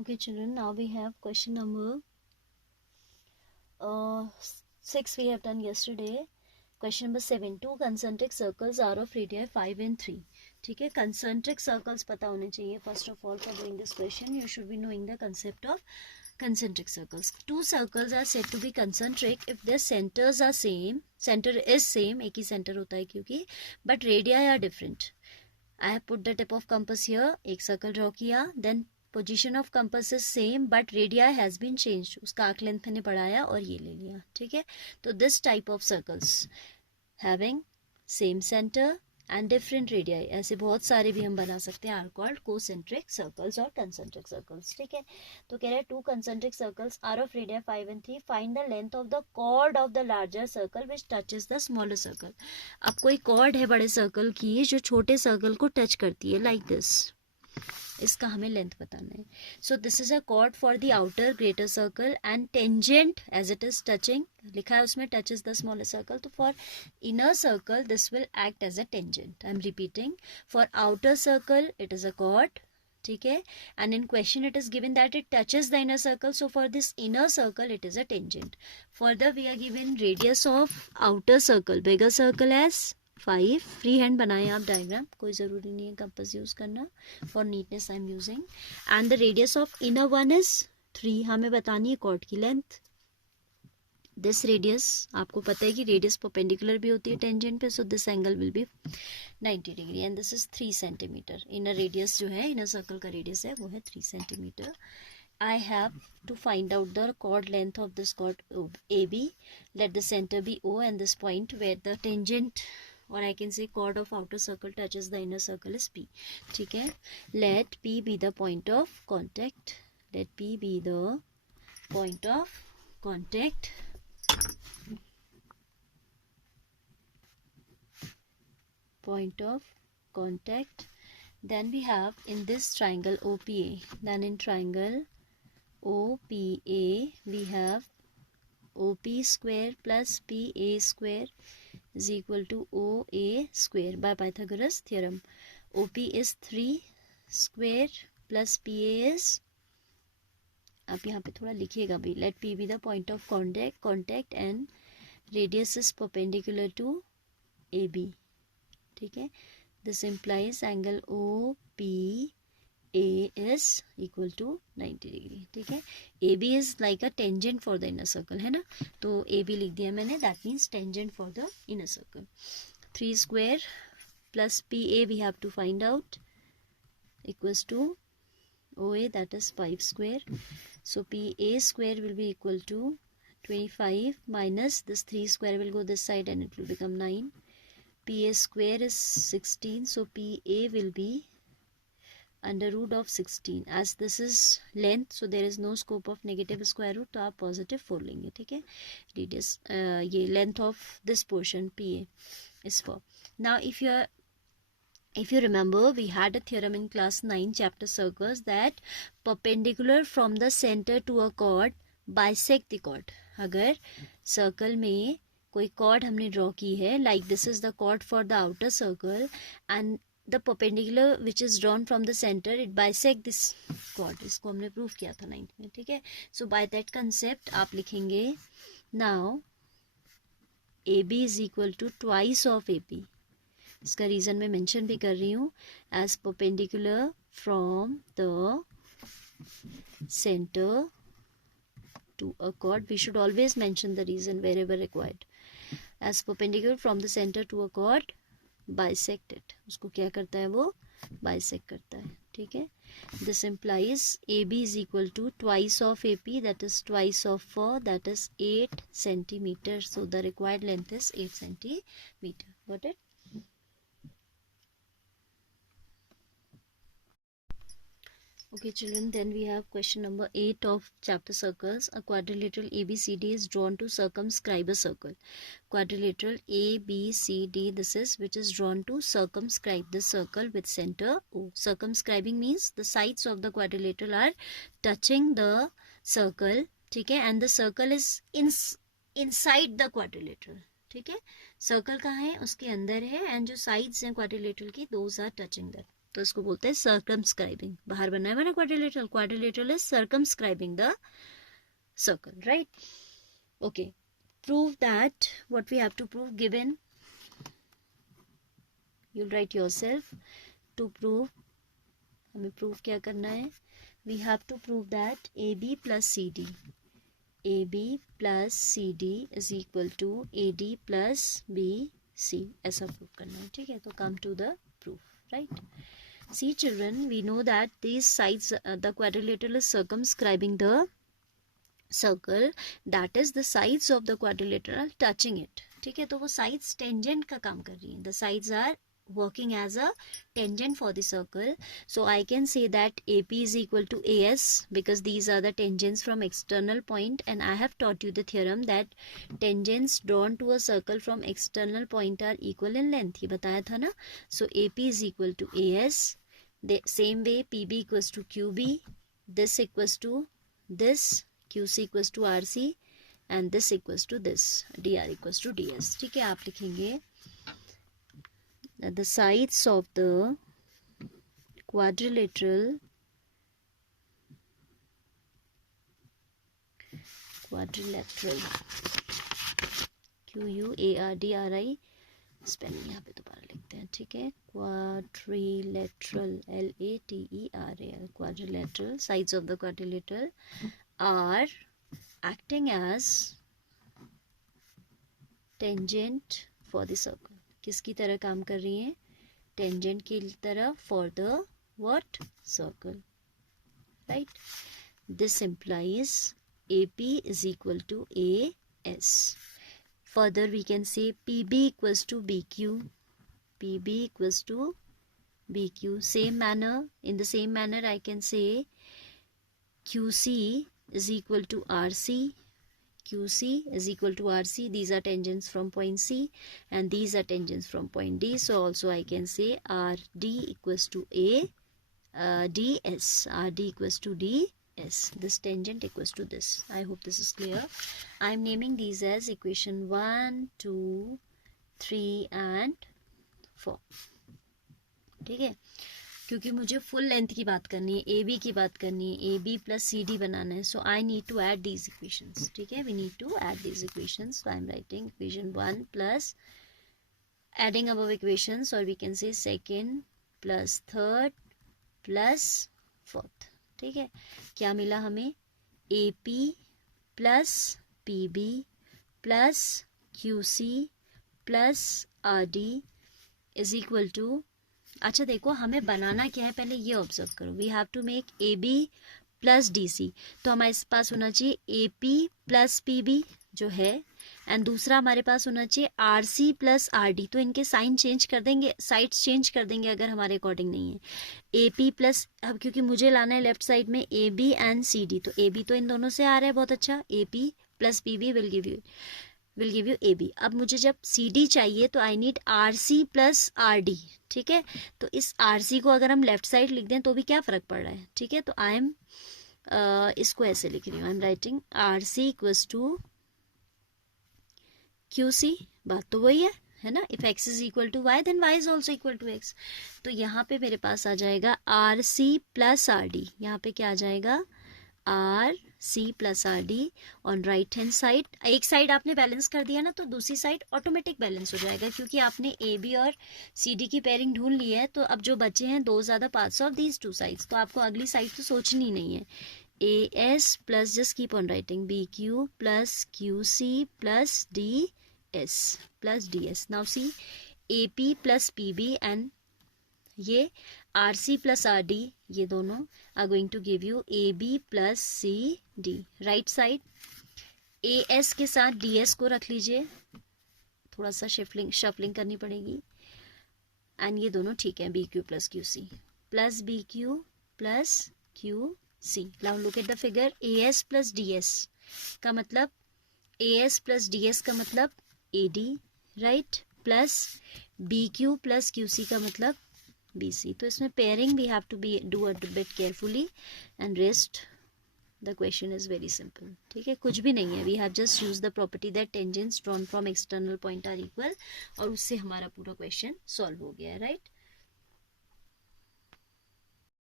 Okay, children, now we have question number 6 we have done yesterday. Question number 7. Two concentric circles are of radii 5 and 3. ठीक है, concentric circles पता होने चाहिए. First of all, for doing this question, you should be knowing the concept of concentric circles. Two circles are said to be concentric if their centers are same. Center is same, एक ही center होता है क्योंकि, but radii are different. I have put the tip of compass here. एक circle draw किया. Then position of compass is same but radii has been change. उसका arc length मैंने बढ़ाया और ये ले लिया. ठीक है, तो this type of circles having same centre and different radii, ऐसे बहुत सारे भी हम बना सकते हैं, आर कॉल्ड कोसेंट्रिक सर्कल्स और कंसेंट्रिक सर्कल्स. ठीक है, तो कह रहे हैं two concentric circles are of radii 5 and 3. Find the length of the chord of the larger circle which touches the smaller circle. अब कोई कॉर्ड है बड़े सर्कल की जो छोटे सर्कल को टच करती है, लाइक दिस. इसका हमें लेंथ बताना है. So this is a chord for the outer greater circle and tangent as it is touching, लिखा है उसमें touch is the smaller circle. तो for inner circle this will act as a tangent. I am repeating, for outer circle it is a chord. ठीक है, and in question it is given that it touches the inner circle. So for this inner circle it is a tangent. Further we are given radius of outer circle, bigger circle as 5. Free hand बनाए आप diagram, कोई ज़रूरी नहीं है compass use करना. For neatness I am using. And the radius of inner one is 3. हमें बतानी है कॉर्ड की लेंथ. दिस रेडियस, आपको पता है कि रेडियस परपेंडिकुलर भी होती है टेंजेंट पे, so this angle will be 90 degree and this is 3 centimetre. Inner radius जो है, इनर सर्कल का रेडियस है वो है 3 centimetre. I have to find out the chord length of this chord AB. Let the center be O and this point where the tangent, or I can say chord of outer circle touches the inner circle is P. ठीक है, let P be the point of contact. Let P be the point of contact. Point of contact. Then we have in this triangle OPA. Then in triangle OPA we have OP square plus PA square is equal to OA square by Pythagoras theorem. OP is 3 square plus PA is, आप यहाँ पे थोड़ा लिखिएगा भी, let P be the point of contact and radius is perpendicular to AB. ठीक है, this implies angle OPA is equal to 90 degree. ठीक है, AB is like a tangent for the inner circle, है ना, तो AB लिख दिया मैंने, that means tangent for the inner circle. 3 square plus PA we have to find out equals to OA, that is 5 square. So PA square will be equal to 25 minus this 3 square will go this side and it will become 9. PA square is 16, so PA will be under root of 16. As this is length, so there is no scope of negative square root, तो आप positive 4 लेंगे. ठीक है, radius ये length of this portion PA is 4. Now if you remember, we had a theorem in class 9 chapter circles that perpendicular from the center to a chord bisect the chord. अगर circle में कोई chord हमने draw की है, like this is the chord for the outer circle and the perpendicular which is drawn from the center, it bisect this chord. इसको हमने prove किया था 9th में. ठीक है, so by that concept आप लिखेंगे now AB is equal to twice of AP. इसका रीज़न मैं मेंशन भी कर रही हूँ, as perpendicular from the center to a chord. We should always mention the reason wherever required. As perpendicular from the center to a chord, bisect it. उसको क्या करता है, वो bisect करता है. ठीक है, this implies AB is equal to twice of AP, that is twice of 4, that is 8 centimeters. So the required length is 8 centimeter. Got it? Okay children, then we have question number 8 of chapter circles. A quadrilateral ABCD is drawn to circumscribe a circle. Quadrilateral ABCD, this is which is drawn to circumscribe the circle with center O. Circumscribing means the sides of the quadrilateral are touching the circle. ठीक है, and the circle is inside the quadrilateral. ठीक है, circle कहाँ है, उसके अंदर है, and जो साइड्स हैं क्वाड्रिलेटरल की, दोज आर टचिंग दैट. तो इसको बोलते हैं सर्कमस्क्राइबिंग. बाहर बनना है ना quadrilateral. Quadrilateral is circumscribing the circle, right. Okay, prove that. What we have to prove, given, you'll write yourself. To prove, हमें prove क्या करना है? We have to prove that AB plus CD is equal to AD plus BC. ऐसा prove करना है, ठीक है. तो come to the proof, right? See children, we know that these sides, the quadrilateral is circumscribing the circle, that is the sides of the quadrilateral touching it, ठीक है. तो वो sides tangent का काम कर रही हैं. The sides are working as a tangent for the circle. So I can say that AP is equal to AS because these are the tangents from external point, and I have taught you the theorem that tangents drawn to a circle from external point are equal in length. ये बताया था ना. So AP is equal to AS. The same way PB equals to QB, this equals to this, QC equals to RC, and this equals to this, DR equals to DS. ठीक है, आप लिखेंगे that the sides of the quadrilateral QUARDRI, spelling यहाँ पे दोबारा लिखते हैं, ठीक है. Quadrilateral, LATERAL, quadrilateral, sides of the quadrilateral are acting as tangent for the circle. किसकी तरह काम कर रही हैं? टेंजेंट की तरह for the what? Circle, right? This implies AP is equal to AS. Further we can say PB equals to BQ. PB equals to BQ. Same manner, in the same manner I can say QC is equal to RC. QC is equal to RC. These are tangents from point C and these are tangents from point D. So also I can say RD equals to DS. RD equals to DS. This tangent equals to this. I hope this is clear. I am naming these as equation 1, 2, 3 and 4. ठीक है, क्योंकि मुझे full length की बात करनी है, AB की बात करनी है, AB प्लस CD बनाना है. So I need to add these equations, ठीक है. We need to add these equations. So I am writing equation 1 plus adding above equations, और we can say second plus third plus fourth, ठीक है. क्या मिला हमें? AP plus PB plus QC plus RD is equal to, अच्छा देखो हमें बनाना क्या है पहले ये ऑब्जर्व करो. We have to make AB plus DC. तो हमारे पास होना चाहिए AP प्लस PB जो है, एंड दूसरा हमारे पास होना चाहिए RC प्लस RD. तो इनके साइन चेंज कर देंगे, साइड्स चेंज कर देंगे अगर हमारे अकॉर्डिंग नहीं है. AP प्लस, अब क्योंकि मुझे लाना है लेफ्ट साइड में AB एंड CD, तो AB तो इन दोनों से आ रहा है, बहुत अच्छा. AP plus PB will give you AB. अब मुझे जब CD चाहिए तो I need RC plus RD, ठीक है. तो इस RC को अगर हम लेफ्ट साइड लिख दें तो भी क्या फ़र्क पड़ रहा है, ठीक है. तो आई एम इसको ऐसे लिख रही हूँ. I am writing RC equals to QC. बात तो वही है ना. If X is equal to Y then Y is also equal to X. तो यहाँ पे मेरे पास आ जाएगा RC प्लस RD. यहाँ पे क्या आ जाएगा? RC plus RD on right hand side. एक साइड आपने बैलेंस कर दिया ना, तो दूसरी साइड ऑटोमेटिक बैलेंस हो जाएगा, क्योंकि आपने AB और CD की पेयरिंग ढूंढ ली है. तो अब जो बचे हैं दो ज़्यादा parts of these two sides, तो आपको अगली साइड तो सोचनी नहीं है. AS plus, just keep on writing, BQ plus QC plus DS plus DS. Now see AP plus PB and ये RC प्लस RD, ये दोनों are going to give you AB plus CD. Right side AS के साथ DS को रख लीजिए, थोड़ा सा शफलिंग करनी पड़ेगी, एंड ये दोनों ठीक है. BQ plus QC plus BQ plus QC. Now look at the figure. AS plus DS का मतलब, AS प्लस DS का मतलब AD, right, plus BQ plus QC का मतलब BC. तो इसमें pairing we have to be do a bit carefully, and rest the question is very simple, ठीक है. कुछ भी नहीं है. We have just use the property that tangents drawn from external point are equal, और उससे हमारा पूरा क्वेश्चन सॉल्व हो गया है, राइट.